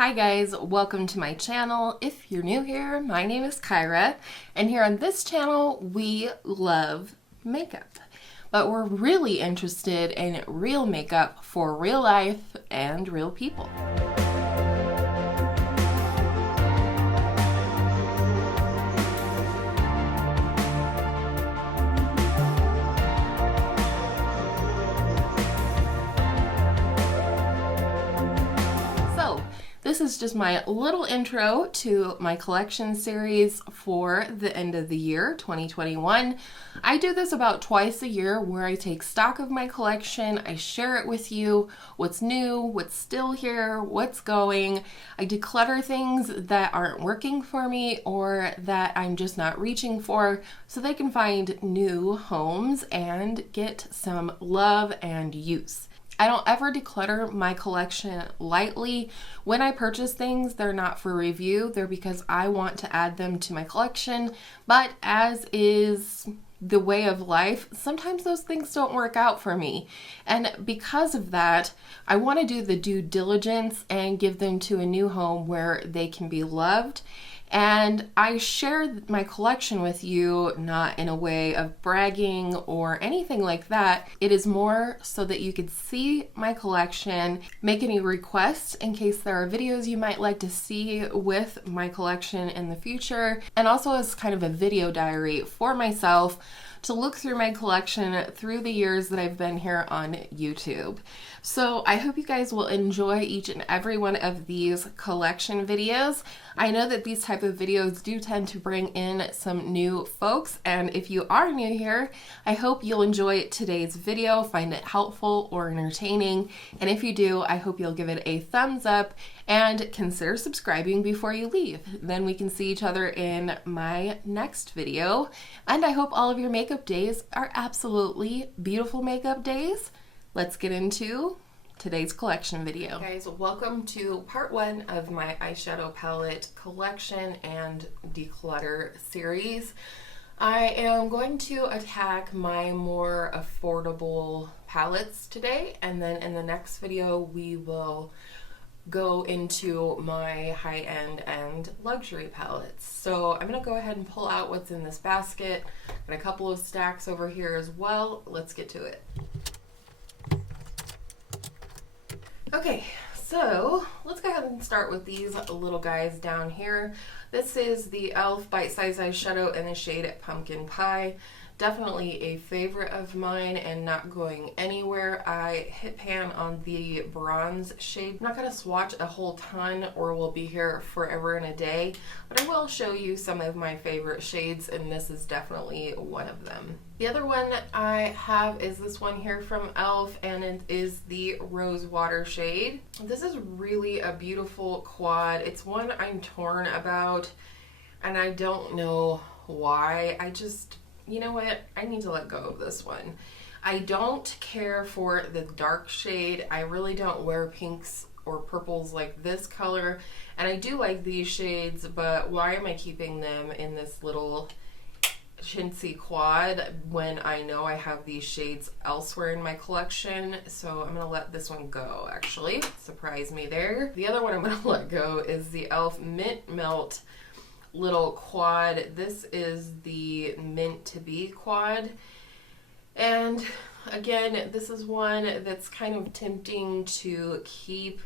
Hi guys, welcome to my channel. If you're new here, my name is Kyra, and here on this channel we love makeup. But we're really interested in real makeup for real life and real people. This is just my little intro to my collection series for the end of the year, 2021. I do this about twice a year where I take stock of my collection, I share it with you, what's new, what's still here, what's going. I declutter things that aren't working for me or that I'm just not reaching for so they can find new homes and get some love and use. I don't ever declutter my collection lightly. When I purchase things, they're not for review. They're because I want to add them to my collection. But as is the way of life, sometimes those things don't work out for me. And because of that, I want to do the due diligence and give them to a new home where they can be loved. And I share my collection with you not in a way of bragging or anything like that. It is more so that you could see my collection, make any requests in case there are videos you might like to see with my collection in the future, and also as kind of a video diary for myself to look through my collection through the years that I've been here on YouTube. So I hope you guys will enjoy each and every one of these collection videos. I know that these type of videos do tend to bring in some new folks, and if you are new here, I hope you'll enjoy today's video, find it helpful or entertaining, and if you do, I hope you'll give it a thumbs up and consider subscribing before you leave. Then we can see each other in my next video, and I hope all of your makeup days are absolutely beautiful makeup days. Let's get into today's collection video. Guys, welcome to part one of my eyeshadow palette collection and declutter series. I am going to attack my more affordable palettes today, and then in the next video we will go into my high-end and luxury palettes. So I'm gonna go ahead and pull out what's in this basket, and a couple of stacks over here as well. Let's get to it. Okay, so let's go ahead and start with these little guys down here. This is the e.l.f. Bite Size Eyeshadow in the shade Pumpkin Pie. Definitely a favorite of mine and not going anywhere. I hit pan on the bronze shade. I'm not going to swatch a whole ton or we'll be here forever and a day, but I will show you some of my favorite shades, and this is definitely one of them. The other one I have is this one here from e.l.f. and it is the Rose Water shade. This is really a beautiful quad. It's one I'm torn about and I don't know why. You know what? I need to let go of this one. I don't care for the dark shade. I really don't wear pinks or purples like this color. And I do like these shades, but why am I keeping them in this little chintzy quad when I know I have these shades elsewhere in my collection? So I'm going to let this one go, actually. Surprise me there. The other one I'm going to let go is the e.l.f. Mint Melt little quad. This is the Mint to Be quad, and again, this is one that's kind of tempting to keep,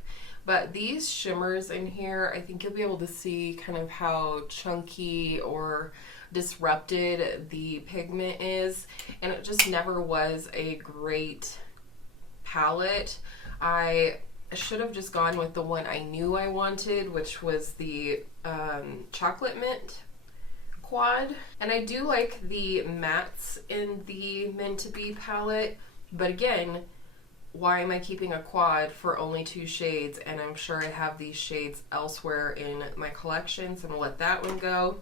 but these shimmers in here, I think you'll be able to see kind of how chunky or disrupted the pigment is, and it just never was a great palette. I should have just gone with the one I knew I wanted, which was the chocolate mint quad. And I do like the mattes in the Mint to Be palette, but again, why am I keeping a quad for only 2 shades? And I'm sure I have these shades elsewhere in my collection, so I'm gonna let that one go.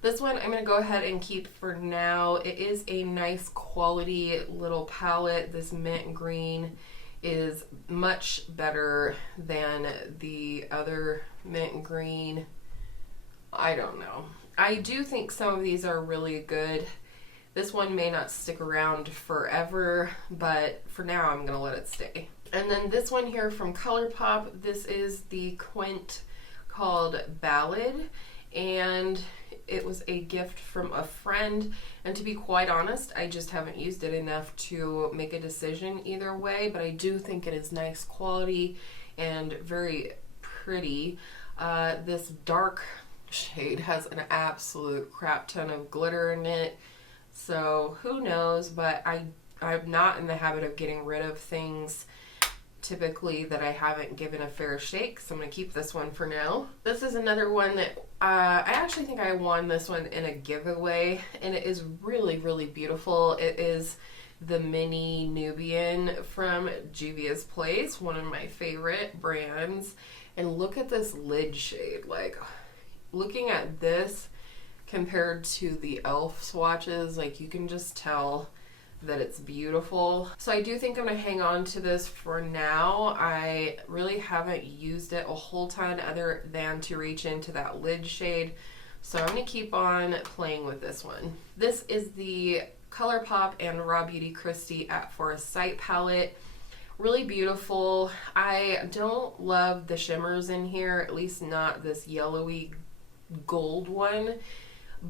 This one I'm gonna go ahead and keep for now. It is a nice quality little palette. This mint green is much better than the other mint green. I don't know. I do think some of these are really good. This one may not stick around forever, but for now I'm gonna let it stay. And then this one here from ColourPop, this is the Quint called Ballad, and it was a gift from a friend, and to be quite honest, I just haven't used it enough to make a decision either way, but I do think it is nice quality and very pretty. This dark shade has an absolute crap ton of glitter in it, so who knows, but I'm not in the habit of getting rid of things typically that I haven't given a fair shake, so I'm going to keep this one for now. This is another one that I actually think I won this one in a giveaway, and it is really, really beautiful. It is the mini Nubian from Juvia's Place, one of my favorite brands. And look at this lid shade. Like, looking at this compared to the e.l.f. swatches, like, you can just tell that it's beautiful. So I do think I'm gonna hang on to this for now. I really haven't used it a whole ton other than to reach into that lid shade. So I'm gonna keep on playing with this one. This is the ColourPop and Raw Beauty Christie at For a Sight palette. Really beautiful. I don't love the shimmers in here, at least not this yellowy gold one.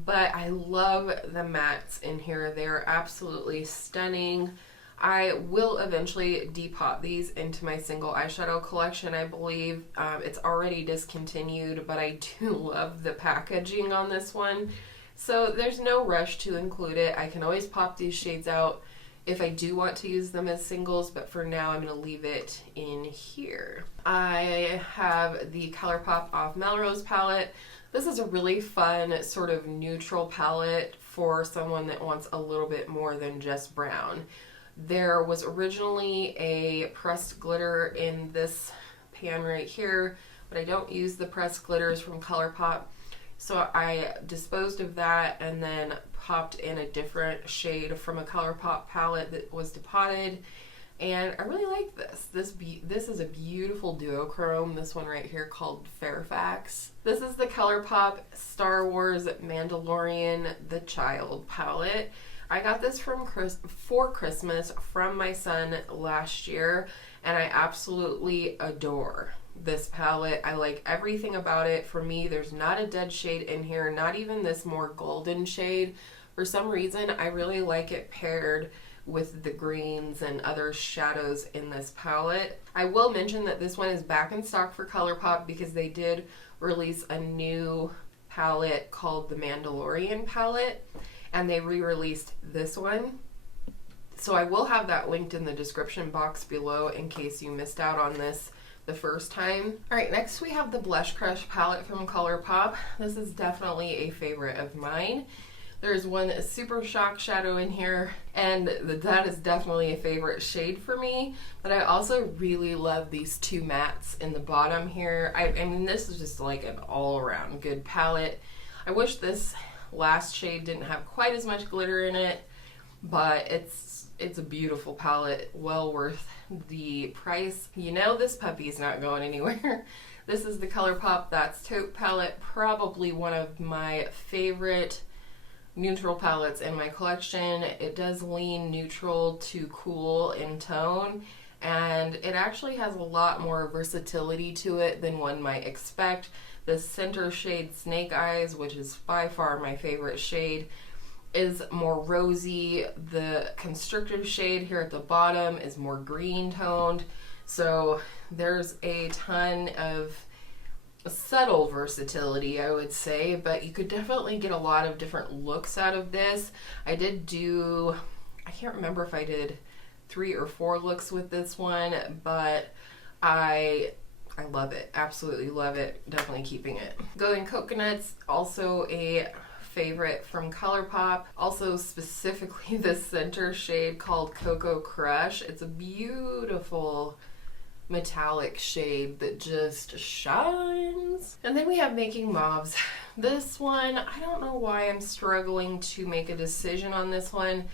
But I love the mattes in here. They're absolutely stunning. I will eventually depot these into my single eyeshadow collection, I believe. It's already discontinued, but I do love the packaging on this one. So there's no rush to include it. I can always pop these shades out if I do want to use them as singles, but for now I'm going to leave it in here. I have the ColourPop Off Melrose palette. This is a really fun sort of neutral palette for someone that wants a little bit more than just brown. There was originally a pressed glitter in this pan right here, but I don't use the pressed glitters from ColourPop. So I disposed of that and then popped in a different shade from a ColourPop palette that was depotted. And I really like this. This is a beautiful duochrome, this one right here called Fairfax. This is the ColourPop Star Wars Mandalorian The Child palette. I got this for Christmas from my son last year, and I absolutely adore this palette. I like everything about it. For me, there's not a dead shade in here, not even this more golden shade. For some reason, I really like it paired with the greens and other shadows in this palette. I will mention that this one is back in stock for ColourPop because they did release a new palette called the Mandalorian palette, and they re-released this one. So I will have that linked in the description box below in case you missed out on this the first time. Alright, next we have the Blush Crush palette from ColourPop. This is definitely a favorite of mine. There's one Super Shock shadow in here, and that is definitely a favorite shade for me, but I also really love these two mattes in the bottom here. I mean, this is just like an all-around good palette. I wish this last shade didn't have quite as much glitter in it, but it's a beautiful palette, well worth the price. You know this puppy's not going anywhere. This is the ColourPop That's Taupe palette, probably one of my favorite neutral palettes in my collection. It does lean neutral to cool in tone, and it actually has a lot more versatility to it than one might expect. The center shade Snake Eyes, which is by far my favorite shade, is more rosy. The constrictive shade here at the bottom is more green toned. So there's a ton of subtle versatility, I would say, but you could definitely get a lot of different looks out of this. I can't remember if I did 3 or 4 looks with this one, but I love it, absolutely love it, definitely keeping it. Golden Coconuts, also a favorite from ColourPop, also specifically this center shade called Cocoa Crush. It's a beautiful metallic shade that just shines. And then we have Making Mauves. This one, I don't know why I'm struggling to make a decision on this one.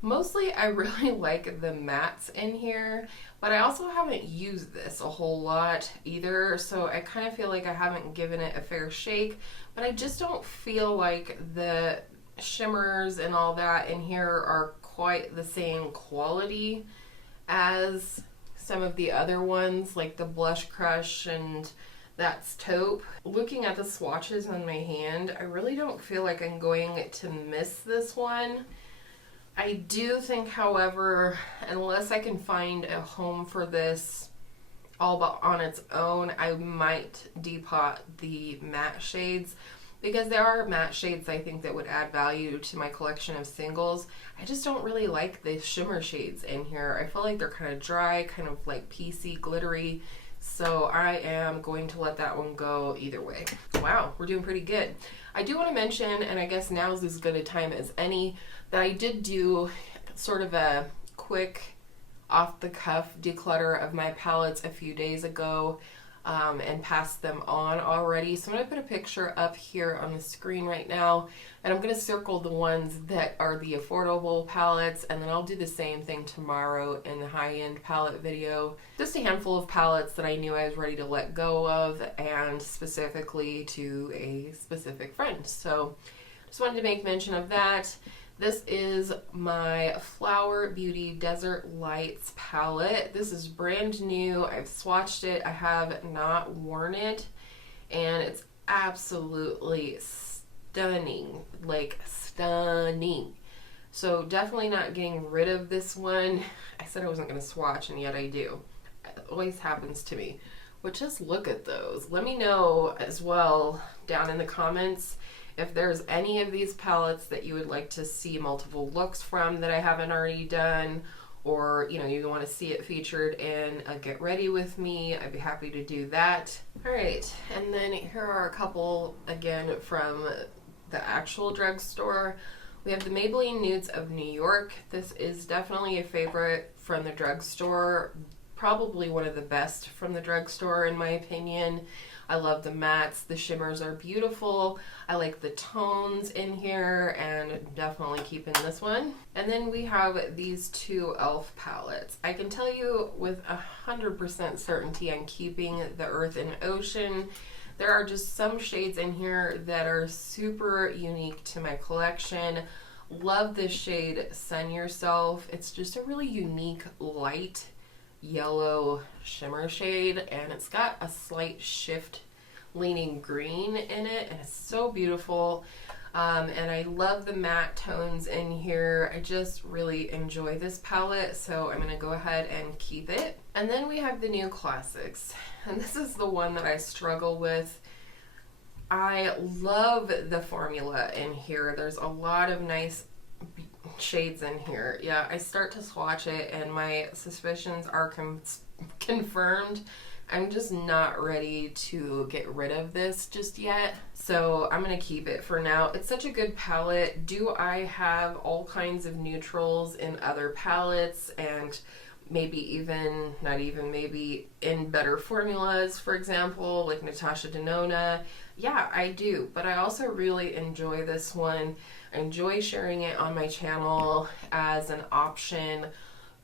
Mostly I really like the mattes in here, but I also haven't used this a whole lot either, so I kind of feel like I haven't given it a fair shake, but I just don't feel like the shimmers and all that in here are quite the same quality as some of the other ones, like the Blush Crush, and that's Taupe. Looking at the swatches on my hand, I really don't feel like I'm going to miss this one. I do think, however, unless I can find a home for this all but on its own, I might depot the matte shades, because there are matte shades I think that would add value to my collection of singles. I just don't really like the shimmer shades in here. I feel like they're kind of dry, kind of like piecey, glittery. So I am going to let that one go either way. Wow, we're doing pretty good. I do want to mention, and I guess now's as good a time as any, that I did do sort of a quick off-the-cuff declutter of my palettes a few days ago, and passed them on already. So I'm going to put a picture up here on the screen right now, and I'm going to circle the ones that are the affordable palettes, and then I'll do the same thing tomorrow in the high-end palette video. Just a handful of palettes that I knew I was ready to let go of, and specifically to a specific friend. So just wanted to make mention of that. This is my Flower Beauty Desert Lights palette. This is brand new. I've swatched it. I have not worn it, and it's absolutely stunning, like stunning. So definitely not getting rid of this one. I said I wasn't going to swatch, and yet I do. It always happens to me. But just look at those. Let me know as well down in the comments if there's any of these palettes that you would like to see multiple looks from that I haven't already done, or you know, you want to see it featured in a Get Ready With Me. I'd be happy to do that. Alright, and then here are a couple again from the actual drugstore. We have the Maybelline Nudes of New York. This is definitely a favorite from the drugstore, probably one of the best from the drugstore in my opinion. I love the mattes. The shimmers are beautiful. I like the tones in here, and definitely keeping this one. And then we have these two e.l.f. palettes. I can tell you with 100% certainty I'm keeping the Earth and Ocean. There are just some shades in here that are super unique to my collection. Love this shade Sun Yourself. It's just a really unique light yellow shimmer shade, and it's got a slight shift leaning green in it, and it's so beautiful. And I love the matte tones in here. I just really enjoy this palette, so I'm going to go ahead and keep it. And then we have the new classics, and this is the one that I struggle with. I love the formula in here. There's a lot of nice shades in here. Yeah, I start to swatch it and my suspicions are confirmed. I'm just not ready to get rid of this just yet, so I'm gonna keep it for now. It's such a good palette. Do I have all kinds of neutrals in other palettes, and maybe even, not even maybe, in better formulas, for example, like Natasha Denona? Yeah, I do, but I also really enjoy this one. I enjoy sharing it on my channel as an option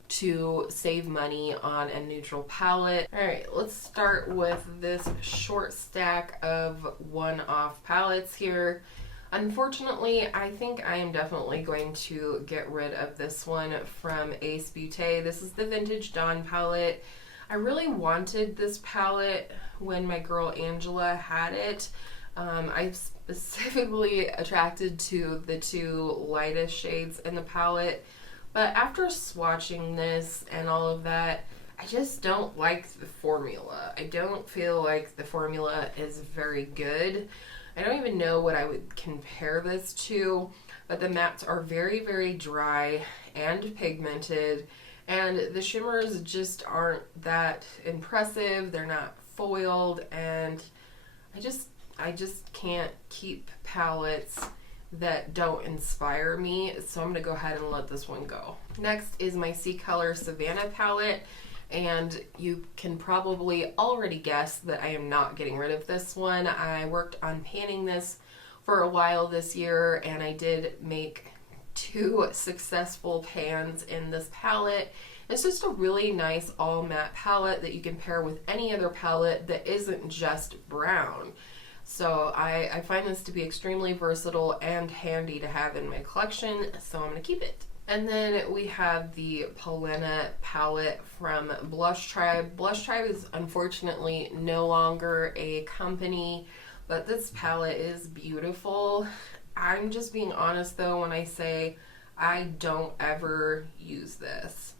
to save money on a neutral palette. Alright, let's start with this short stack of one-off palettes here. Unfortunately, I think I am definitely going to get rid of this one from Ace Beauté. This is the Vintage Dawn palette. I really wanted this palette when my girl Angela had it. I'm specifically attracted to the two lightest shades in the palette, but after swatching this and all of that, I just don't like the formula. I don't feel like the formula is very good. I don't even know what I would compare this to, but the mattes are very, very dry and pigmented, and the shimmers just aren't that impressive. They're not foiled, and I just can't keep palettes that don't inspire me, so I'm going to go ahead and let this one go. Next is my Ccolor Savanna palette, and you can probably already guess that I am not getting rid of this one. I worked on panning this for a while this year, and I did make 2 successful pans in this palette. It's just a really nice all matte palette that you can pair with any other palette that isn't just brown. So I find this to be extremely versatile and handy to have in my collection, so I'm going to keep it. And then we have the Polena palette from Blush Tribe. Blush Tribe is unfortunately no longer a company, but this palette is beautiful. I'm just being honest though when I say I don't ever use this.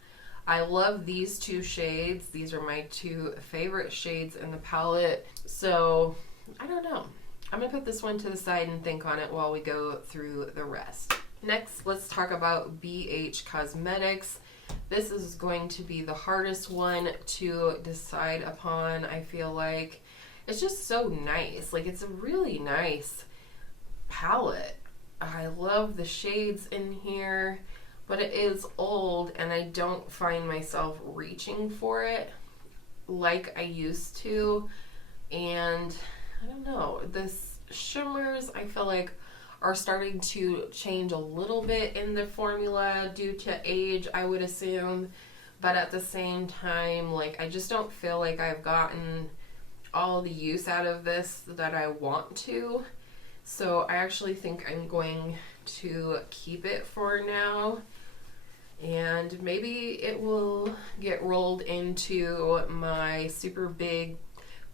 I love these two shades. These are my two favorite shades in the palette. So I don't know. I'm gonna put this one to the side and think on it while we go through the rest. Next, let's talk about BH Cosmetics. This is going to be the hardest one to decide upon. I feel like it's just so nice. Like, it's a really nice palette. I love the shades in here, but it is old and I don't find myself reaching for it like I used to. And I don't know, this shimmers I feel like are starting to change a little bit in the formula due to age, I would assume. But at the same time, like, I just don't feel like I've gotten all the use out of this that I want to. So I actually think I'm going to keep it for now. And maybe it will get rolled into my super big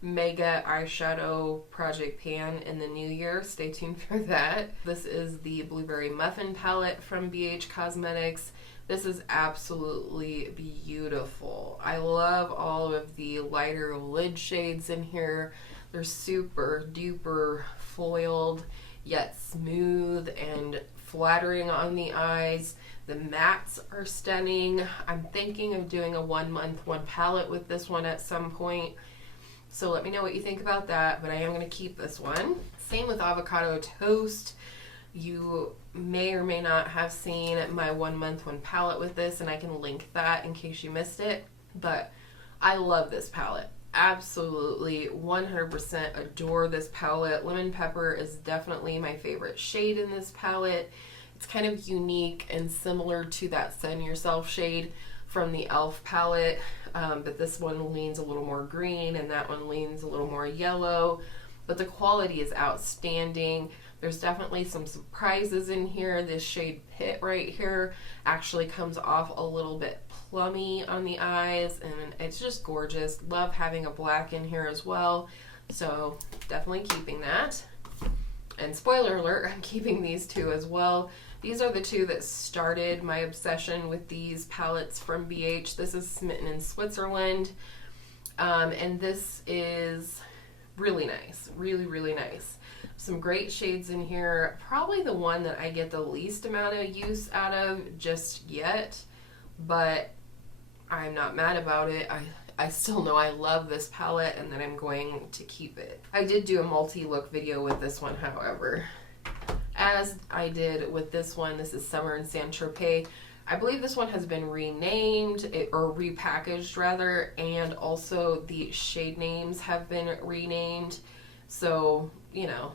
mega eyeshadow project pan in the new year. Stay tuned for that. This is the Blueberry Muffin palette from BH Cosmetics. This is absolutely beautiful. I love all of the lighter lid shades in here. They're super duper foiled, yet smooth and flattering on the eyes. The mattes are stunning. I'm thinking of doing a 1 month, one palette with this one at some point. So let me know what you think about that, but I am going to keep this one. Same with Avocado Toast. You may or may not have seen my 1 month, one palette with this, and I can link that in case you missed it. But I love this palette. Absolutely 100% adore this palette. Lemon Pepper is definitely my favorite shade in this palette. It's kind of unique and similar to that Sun Yourself shade from the e.l.f. palette, but this one leans a little more green and that one leans a little more yellow, but the quality is outstanding. There's definitely some surprises in here. This shade Pit right here actually comes off a little bit plummy on the eyes, and it's just gorgeous. Love having a black in here as well, so definitely keeping that. And spoiler alert, I'm keeping these two as well. These are the two that started my obsession with these palettes from BH. This is Smitten in Switzerland, and this is really nice, really, really nice. Some great shades in here. Probably the one that I get the least amount of use out of just yet, but I'm not mad about it. I still know I love this palette and that I'm going to keep it. I did do a multi-look video with this one, however. As I did with this one, this is Summer in Saint Tropez. I believe this one has been renamed, or repackaged rather, and also the shade names have been renamed. So, you know,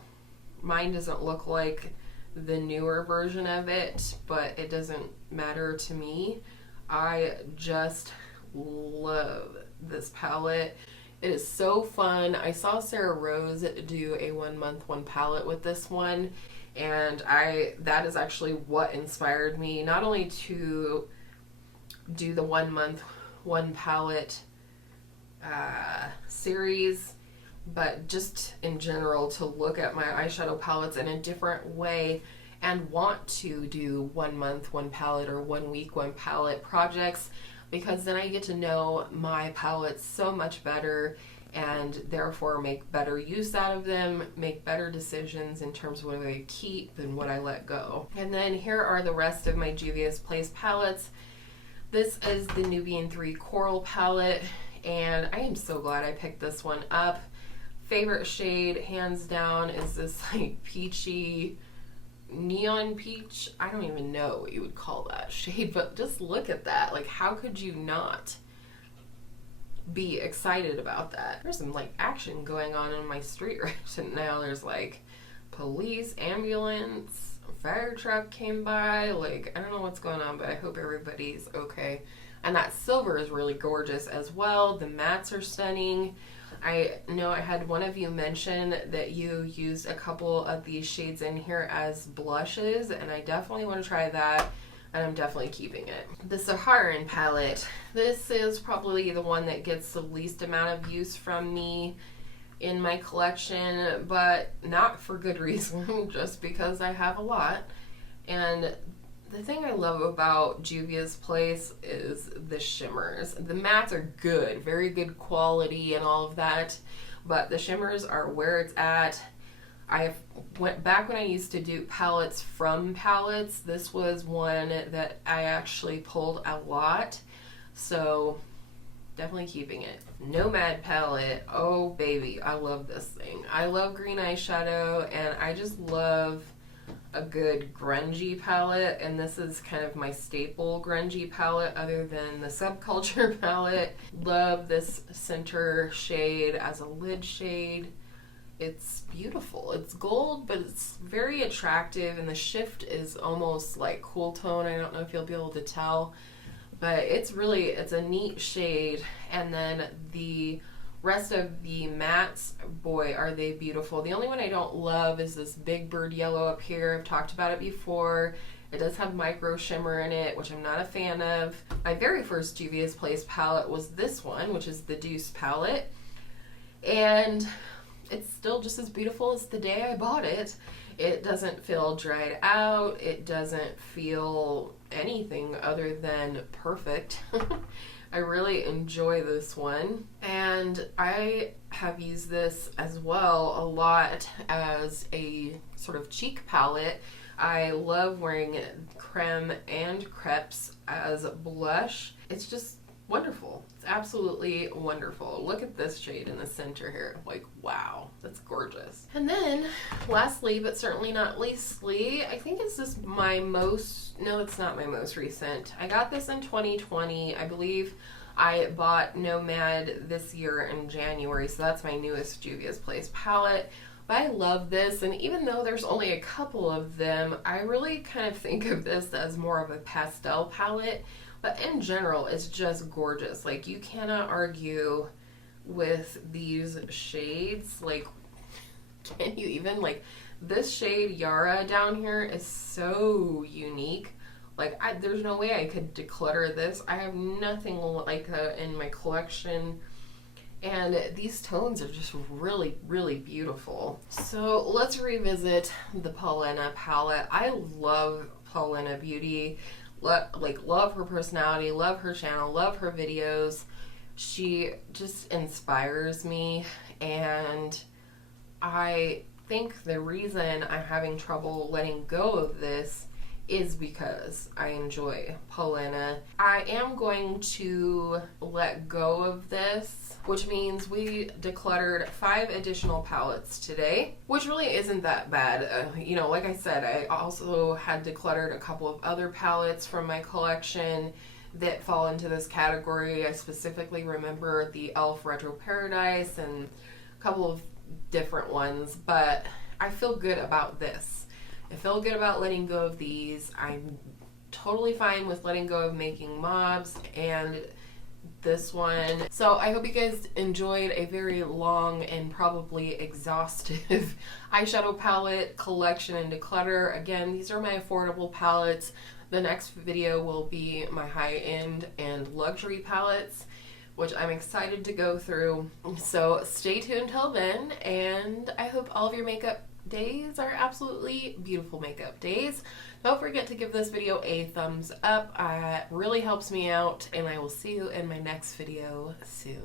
mine doesn't look like the newer version of it, but it doesn't matter to me. I just love this palette. It is so fun. I saw Sarah Rose do a 1 month, one palette with this one, and that is actually what inspired me not only to do the 1 month, one palette series, but just in general to look at my eyeshadow palettes in a different way and want to do 1 month, one palette, or 1 week, one palette projects, because then I get to know my palettes so much better and therefore make better use out of them, make better decisions in terms of what I keep and what I let go. And then here are the rest of my Juvia's Place palettes. This is the Nubian 3 Coral palette, and I am so glad I picked this one up. Favorite shade, hands down, is this like peachy, neon peach. I don't even know what you would call that shade, but just look at that. Like, how could you not be excited about that? There's some like action going on in my street right now. There's like police, ambulance, fire truck came by. Like, I don't know what's going on, but I hope everybody's okay. And that silver is really gorgeous as well. The mattes are stunning. I know I had one of you mention that you used a couple of these shades in here as blushes, and I definitely want to try that. and I'm definitely keeping it. The Saharan palette. This is probably the one that gets the least amount of use from me in my collection, but not for good reason, just because I have a lot. And the thing I love about Juvia's place is the shimmers. The mattes are good, very good quality and all of that, but the shimmers are where it's at. I went back when I used to do palettes from palettes. This was one that I actually pulled a lot, so definitely keeping it. Nomad palette. Oh baby, I love this thing. I love green eyeshadow, and I just love a good grungy palette, and this is kind of my staple grungy palette other than the Subculture palette. Love this center shade as a lid shade. It's beautiful. It's gold, but it's very attractive, and the shift is almost like cool tone. I don't know if you'll be able to tell, but it's a neat shade. And then the rest of the mattes, boy, are they beautiful. The only one I don't love is this Big Bird Yellow up here. I've talked about it before. It does have micro shimmer in it, which I'm not a fan of. My very first Juvia's Place palette was this one, which is the Douce palette. And it's still just as beautiful as the day I bought it. It doesn't feel dried out. It doesn't feel anything other than perfect. I really enjoy this one, and I have used this as well a lot as a sort of cheek palette. I love wearing creme and crepes as blush. It's just wonderful. It's absolutely wonderful. Look at this shade in the center here. Like, wow, that's gorgeous. And then lastly, but certainly not leastly, I think it's just no, it's not my most recent. I got this in 2020. I believe I bought Nomad this year in January, so that's my newest Juvia's Place palette. But I love this, and even though there's only a couple of them, I really kind of think of this as more of a pastel palette. But in general, it's just gorgeous. Like, you cannot argue with these shades. Like, can you even? Like, this shade, Yara, down here is so unique. Like, there's no way I could declutter this. I have nothing like that in my collection. And these tones are just really, really beautiful. So let's revisit the Paulina palette. I love Paulina Beauty. Love her personality, love her channel, love her videos. She just inspires me, and I think the reason I'm having trouble letting go of this is because I enjoy Paulina. I am going to let go of this, which means we decluttered 5 additional palettes today, which really isn't that bad. You know, like I said, I also had decluttered a couple of other palettes from my collection that fall into this category. I specifically remember the e.l.f. Retro Paradise and a couple of different ones, but I feel good about this. I feel good about letting go of these. I'm totally fine with letting go of making mobs and this one. So I hope you guys enjoyed a very long and probably exhaustive eyeshadow palette collection and declutter. Again, these are my affordable palettes. The next video will be my high-end and luxury palettes, which I'm excited to go through. So stay tuned till then, and I hope all of your makeup days are absolutely beautiful makeup days. Don't forget to give this video a thumbs up. It really helps me out, and I will see you in my next video soon.